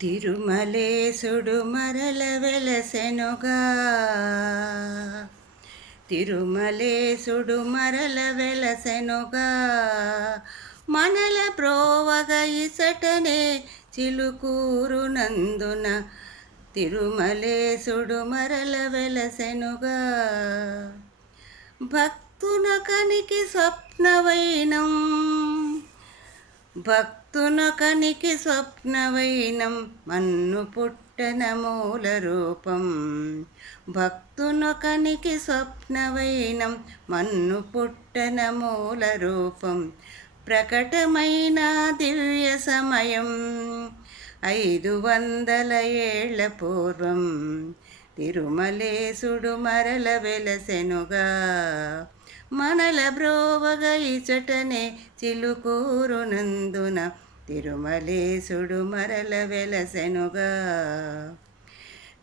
తిరుమలేశుడు మరల వెలసెనుగా. తిరుమలేశుడు మరల వెలసెనుగా. మనల ప్రోవగ ఇసటనే చిలుకూరునందున తిరుమలేశుడు మరల వెలసెనుగా. భక్తునకనికి స్వప్నవైనం భక్తునొకనికి స్వప్నవైనం మన్ను పుట్టన మూల రూపం. భక్తునొకనికి స్వప్నవైనం మన్ను పుట్టన మూల రూపం. ప్రకటమైన దివ్య సమయం 500 ఏళ్ల పూర్వం తిరుమలేశుడు మరల వెలసెనుగా. మనల బ్రోవగ ఇచటనే చిలుకూరునందున తిరుమలేశుడు మరల వెలసెనుగా.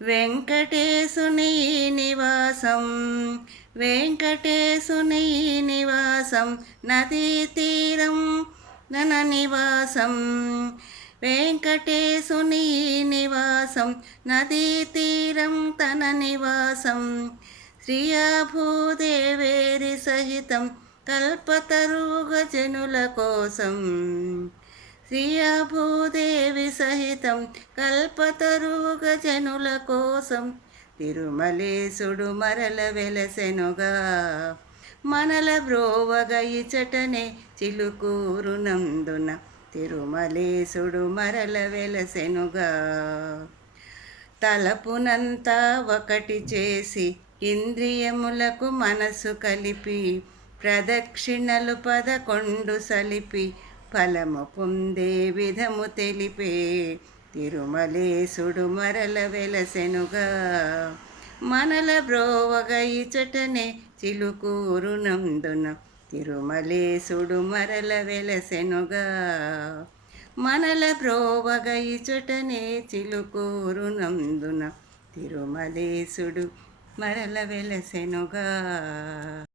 వెంకటేశుని నివాసం వెంకటేశుని నివాసం నదీ తీరం నన నివాసం. వెంకటేశుని నివాసం నదీ తీరం తన నివాసం. శ్రియా భూదేవేరి సహితం కల్పతరుగ జనుల కోసం. శ్రియా భూదేవి సహితం కల్పతరుగ జనుల కోసం తిరుమలేశుడు మరల వెలసెనుగా. మనల బ్రోవగ ఇచటనే చిలుకూరునందున తిరుమలేశుడు మరల వెలసెనుగా. తలపునంతా ఒకటి చేసి ఇంద్రియములకు మనసు కలిపి ప్రదక్షిణలు 11 సలిపి ఫలము పొందే విధము తెలిపే తిరుమలేశుడు మరల వెలసెనుగా. మనల బ్రోవగ ఇచటనే చిలుకూరునందున తిరుమలేశుడు మరల వెలసెనుగా. మనల బ్రోవగ ఇచటనే చిలుకూరునందున తిరుమలేశుడు మరల వెలసెనుగా.